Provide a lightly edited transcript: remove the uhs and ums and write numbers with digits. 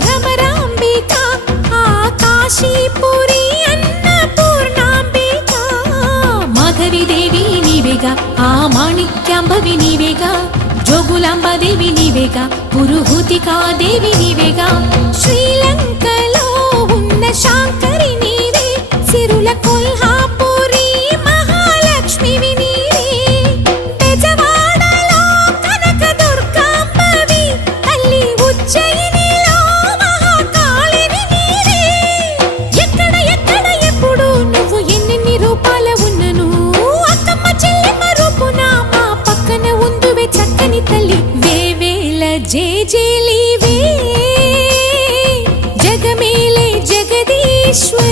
భ్రమరాంబిక ఆకాశీపురి అన్నపూర్ణాంబిక మాధవిదేవి నీవేగా ఆ మాణిక్యాంబవి నీవేగా జోగులాంబాదేవి నీవేగా పురుహూతికాదేవి నీవేగా శ్రీలంకలో ఉన్న శాంకరి నీవే సిరుల కొల్హాపురి మహాలక్ష్మివి నీవే బెజవాడలో కనకదుర్గాంబవి తల్లి ఉజ్జయినిలో మహాకాళివి నీవే ఎక్కడ ఎక్కడ ఎప్పుడు నువ్వు ఎన్నెన్ని రూపాల ఉన్నను అక్కమ్మ చెల్లెమ్మ రూపున మా పక్కన ఉందువే చక్కని తల్లి వేవేల జేజేలివే జగమేలే జగదీశ్వరి